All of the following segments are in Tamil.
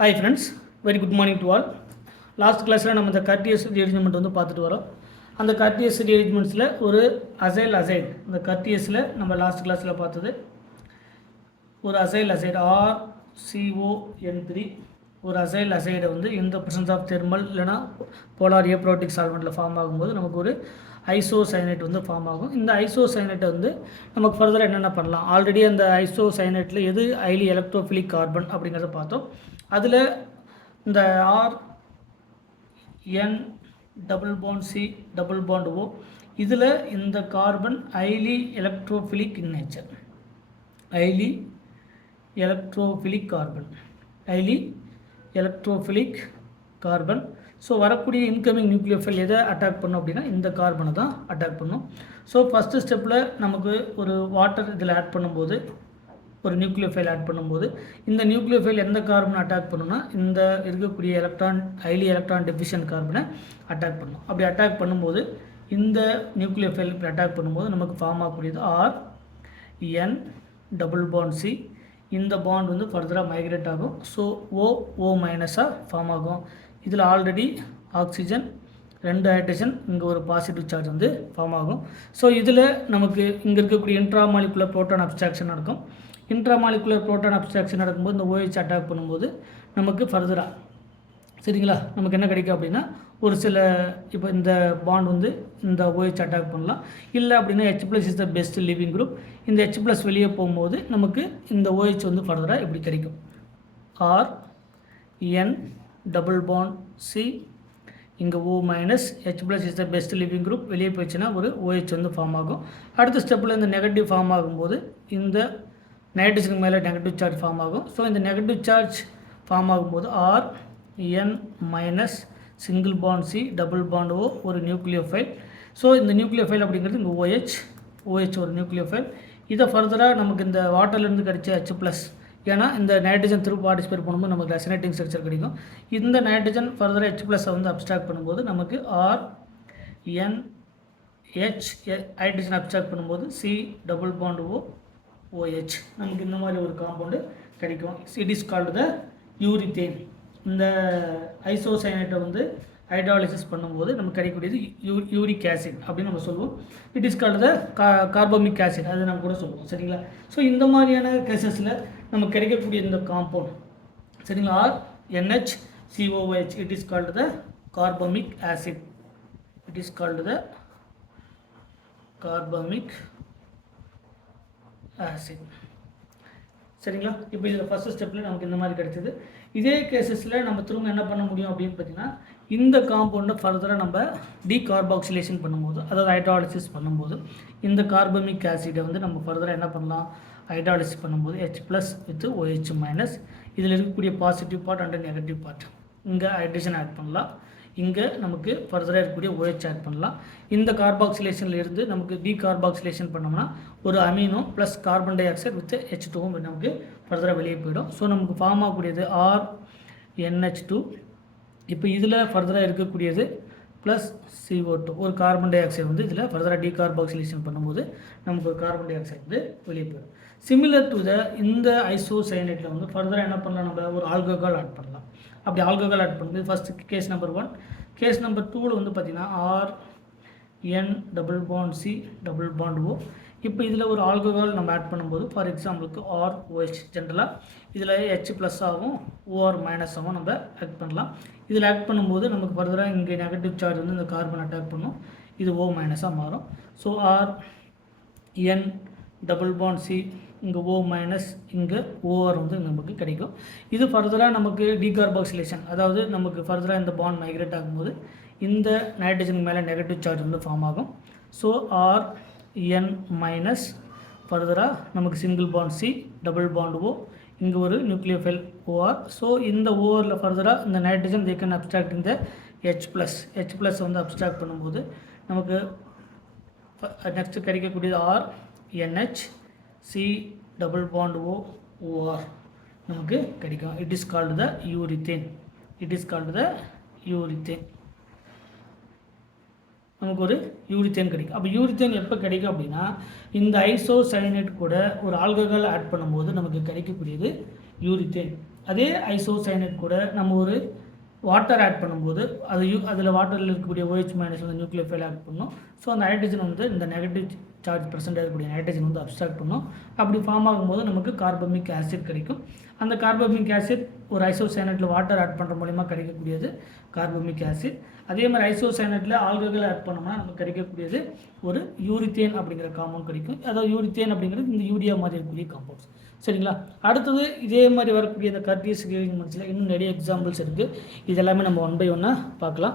Hi friends, very good morning to all. Last class la நம்ம இந்த Cartesian rearrangement வந்து பார்த்துட்டு வரோம். அந்த Cartesian rearrangementsல ஒரு acyl azide இந்த Cartesianல நம்ம லாஸ்ட் கிளாஸ்ல பார்த்தது ஒரு acyl azide RCON3 ஒரு acyl azide வந்து in the presence of thermal இல்லனா polar aprotic solventல ஃபார்ம் ஆகும்போது நமக்கு ஒரு ஐசோசயனேட் வந்து ஃபார்ம் ஆகும். இந்த ஐசோசயனேட்டை வந்து நமக்கு ஃபர்தராக என்னென்ன பண்ணலாம், ஆல்ரெடி அந்த ஐசோசயனேட்டில் எது ஹைலி எலக்ட்ரோஃபிலிக் கார்பன் அப்படிங்கிறத பார்த்தோம். அதில் இந்த RN double bond C double bond O இதில் இந்த carbon highly electrophilic in nature, highly electrophilic carbon, highly electrophilic carbon. So வரக்கூடிய இன்கமிங் நியூக்ளியோஃபைல் எதை அட்டாக் பண்ணும் அப்படின்னா இந்த கார்பனை தான் அட்டாக் பண்ணும். ஸோ ஃபஸ்ட்டு ஸ்டெப்பில் நமக்கு ஒரு வாட்டர் இதில் ஆட் பண்ணும்போது, ஒரு நியூக்ளியோஃபைல் ஆட் பண்ணும்போது இந்த நியூக்ளியோஃபைல் எந்த கார்பனை அட்டாக் பண்ணுன்னா இந்த இருக்கக்கூடிய ஹைலி எலக்ட்ரான் டெஃபிஷியன்ட் கார்பனை அட்டாக் பண்ணும். அப்படி அட்டாக் பண்ணும்போது இந்த நியூக்ளியோஃபைல் அட்டாக் பண்ணும்போது நமக்கு ஃபார்ம் ஆகக்கூடியது RN டபுள் பாண்ட் C. இந்த பாண்ட் வந்து ஃபர்தராக மைக்ரேட் ஆகும். ஸோ O மைனஸாக ஃபார்ம் ஆகும். இதில் ஆல்ரெடி ஆக்சிஜன், 2 ஹைட்ரஜன், இங்கே ஒரு பாசிட்டிவ் சார்ஜ் வந்து ஃபார்ம் ஆகும். ஸோ இதில் நமக்கு இங்கே இருக்கக்கூடிய இன்ட்ராமாலிகுலர் ப்ரோட்டான் அப்ஸ்ட்ராக்ஷன் நடக்கும். இன்ட்ராமாலிகுலர் ப்ரோட்டான் அப்ஸ்ட்ராக்ஷன் நடக்கும்போது இந்த OH அட்டாக் பண்ணும்போது நமக்கு ஃபர்தராக சரிங்களா நமக்கு என்ன கிடைக்கும் அப்படின்னா ஒரு சில இப்போ இந்த பாண்ட் வந்து இந்த OH அட்டாக் பண்ணலாம். இல்லை அப்படின்னா H+ is the best living group. இந்த H+ வெளியே போகும்போது நமக்கு இந்த OH வந்து ஃபர்தராக இப்படி கிடைக்கும். RN டபுள் பாண்ட் C, இங்கே O minus, H+ is the best living group. வெளியே போயிடுச்சுன்னா ஒரு OH வந்து ஃபார்ம் ஆகும். அடுத்த ஸ்டெப்பில் இந்த நெகட்டிவ் ஃபார்ம் ஆகும்போது இந்த நைட்ரஜனுக்கு மேலே நெகட்டிவ் சார்ஜ் ஃபார்ம் ஆகும். ஸோ இந்த நெகட்டிவ் சார்ஜ் ஃபார்ம் ஆகும்போது RN minus single bond C double bond O ஒரு நியூக்ளியோஃபைல். ஸோ இந்த நியூக்ளியோஃபைல் அப்படிங்கிறது இங்கே OH ஒரு நியூக்ளியோஃபைல். இதை ஃபர்தராக நமக்கு இந்த வாட்டர்லேருந்து கிடைச்ச H+, ஏன்னா இந்த நைட்ரஜன் திரும்ப பார்ட்டிசிபேட் பண்ணும்போது நமக்கு ரெசனேட்டிங் ஸ்ட்ரக்சர் கிடைக்கும். இந்த நைட்ரஜன் ஃபர்தராக H+ வந்து அப்ஸ்ட்ராக்ட் பண்ணும்போது நமக்கு RNH ஹைட்ரஜன் அப்ஸ்ட்ராக்ட் பண்ணும்போது C டபுள் பாண்ட் OH நமக்கு இந்த மாதிரி ஒரு காம்பவுண்டு கிடைக்கும். It is called the urethane. இந்த ஐசோசயனேட்டை வந்து ஹைட்ராலிசிஸ் பண்ணும்போது நமக்கு கிடைக்கக்கூடியது யூரிக் ஆசிட் அப்படின்னு நம்ம சொல்லுவோம். It is called the carbamic acid, அது நம்ம கூட சொல்லுவோம். சரிங்களா? ஸோ இந்த மாதிரியான கேசஸில் நமக்கு கிடைக்கக்கூடிய இந்த காம்பவுண்ட் சரிங்களா RNHCOOH it is called the carbamic acid. It is called the carbamic acid. சரிங்களா? இப்போ இதில் ஃபஸ்ட்டு ஸ்டெப்பில் நமக்கு இந்த மாதிரி கிடைச்சது. இதே கேசஸில் நம்ம திரும்ப என்ன பண்ண முடியும் அப்படின்னு பார்த்தீங்கன்னா இந்த காம்பவுண்டை ஃபர்தராக நம்ம டீகார்பாக்சிலேஷன் பண்ணும்போது, அதாவது ஹைட்ராலிசிஸ் பண்ணும்போது இந்த கார்பமிக் ஆசிடை வந்து நம்ம ஃபர்தராக என்ன பண்ணலாம், ஹைட்ராலிசிஸ் பண்ணும்போது H+ வித் OH மைனஸ், இதில் இருக்கக்கூடிய positive part and negative part இங்கே ஹைட்ரஜன் ஆட் பண்ணலாம், இங்கே நமக்கு ஃபர்தராக இருக்கக்கூடிய OH ஆட் பண்ணலாம். இந்த கார்பாக்சிலேஷனில் இருந்து நமக்கு டீகார்பாக்சிலேஷன் பண்ணோம்னா ஒரு amino plus carbon dioxide with H2 நமக்கு ஃபர்தராக வெளியே போயிடும். ஸோ நமக்கு ஃபார்ம் ஆகக்கூடியது RNH2. இப்போ இதில் ஃபர்தராக இருக்கக்கூடியது ப்ளஸ் CO2 ஒரு கார்பன் டை ஆக்சைடு வந்து இதில் ஃபர்தராக டீகார்பாக்சிலேஷன் பண்ணும்போது நமக்கு ஒரு கார்பன் டை ஆக்சைடு வந்து வெளியே போயிடும். சிமிலர் டு த இந்த ஐசோசயனேட்டில் வந்து ஃபர்தராக என்ன பண்ணலாம், நம்ம ஒரு ஆல்கஹால் ஆட் பண்ணலாம். அப்படி ஆல்கஹால் ஆட் பண்ணும்போது first case number 1. Case number 2ல் வந்து பார்த்திங்கன்னா RN double bond C double bond O. இப்போ இதில் ஒரு ஆல்கஹால் நம்ம ஆட் பண்ணும்போது ஃபார் எக்ஸாம்பிளுக்கு ROH ஜென்ரலாக இதில் H+ ஆகும் OR மைனஸ் ஆகும் நம்ம ஆட் பண்ணலாம். இதில் ஆட் பண்ணும்போது நமக்கு ஃபர்தராக இங்கே நெகட்டிவ் சார்ஜ் வந்து இந்த கார்பன் அட்டாக் பண்ணும், இது O மைனஸாக மாறும். So RN double bond C இங்கே O மைனஸ், இங்கே OR வந்து நமக்கு கிடைக்கும். இது ஃபர்தராக நமக்கு டீகார்பாக்சிலேஷன், அதாவது நமக்கு ஃபர்தராக இந்த பாண்ட் மைக்ரேட் ஆகும்போது இந்த நைட்ரஜனுக்கு மேலே நெகட்டிவ் சார்ஜ் வந்து ஃபார்ம் ஆகும். ஸோ RN மைனஸ் ஃபர்தராக நமக்கு single bond C double bond O, இங்கே ஒரு நியூக்ளியோஃபைல் OR. ஸோ இந்த ORல ஃபர்தராக இந்த நைட்ரஜன் தே கேன் அப்ஸ்ட்ராக்ட் இந்த H+ வந்து அப்ஸ்ட்ராக்ட் பண்ணும்போது நமக்கு நெக்ஸ்ட்டு கிடைக்கக்கூடியது RNH C double bond OR நமக்கு கிடைக்கும். It is called the urethane. It is called the urethane. நமக்கு ஒரு யூரித்தேன் கிடைக்கும். அப்போ யூரித்தேன் எப்போ கிடைக்கும் அப்படின்னா இந்த ஐசோசயனேட் கூட ஒரு ஆல்கஹால் ஆட் பண்ணும்போது நமக்கு கிடைக்கக்கூடியது யூரித்தேன். அதே ஐசோசைனேட் கூட நம்ம ஒரு வாட்டர் ஆட் பண்ணும்போது அதில் வாட்டரில் இருக்கக்கூடிய OH மைனஸ் வந்து நியூக்ளியோஃபைல் ஆட் பண்ணணும். ஸோ அந்த ஹைட்ரஜன் வந்து இந்த நெகட்டிவ் சார்ஜ் பர்சன்டேஜ் இருக்கக்கூடிய ஹைட்ரஜன் வந்து அப்ஸ்ட்ராக்ட் பண்ணணும். அப்படி ஃபார்ம் ஆகும்போது நமக்கு கார்பமிக் ஆசிட் கிடைக்கும். அந்த கார்பமிக் ஆசிட் ஒரு ஐசோசைனேட்டில் வாட்டர் ஆட் பண்ணுற மூலிமா கிடைக்கக்கூடியது கார்பமிக் ஆசிட். அதே மாதிரி ஐசோசைனேட்டில் ஆல்கஹால் ஆட் பண்ணோம்னா நமக்கு கிடைக்கக்கூடியது ஒரு யூரித்தேன் அப்படிங்கிற காம்பவுண்ட் கிடைக்கும். அதாவது யூரித்தேன் அப்படிங்கிறது இந்த யூரியா மாதிரி இருக்கக்கூடிய காம்பவுண்ட்ஸ். சரிங்களா? அடுத்தது இதே மாதிரி வரக்கூடிய இந்த கர்டியஸ் எலிமெண்ட்ஸில் இன்னும் நிறைய எக்ஸாம்பிள்ஸ் இருக்குது. இது எல்லாமே நம்ம 1 by 1 பார்க்கலாம்.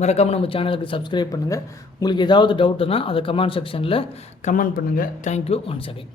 மறக்காமல் நம்ம சேனலுக்கு சப்ஸ்கிரைப் பண்ணுங்கள். உங்களுக்கு ஏதாவது டவுட்டுன்னா அதை கமெண்ட் செக்ஷனில் கமெண்ட் பண்ணுங்கள். Thank you once again.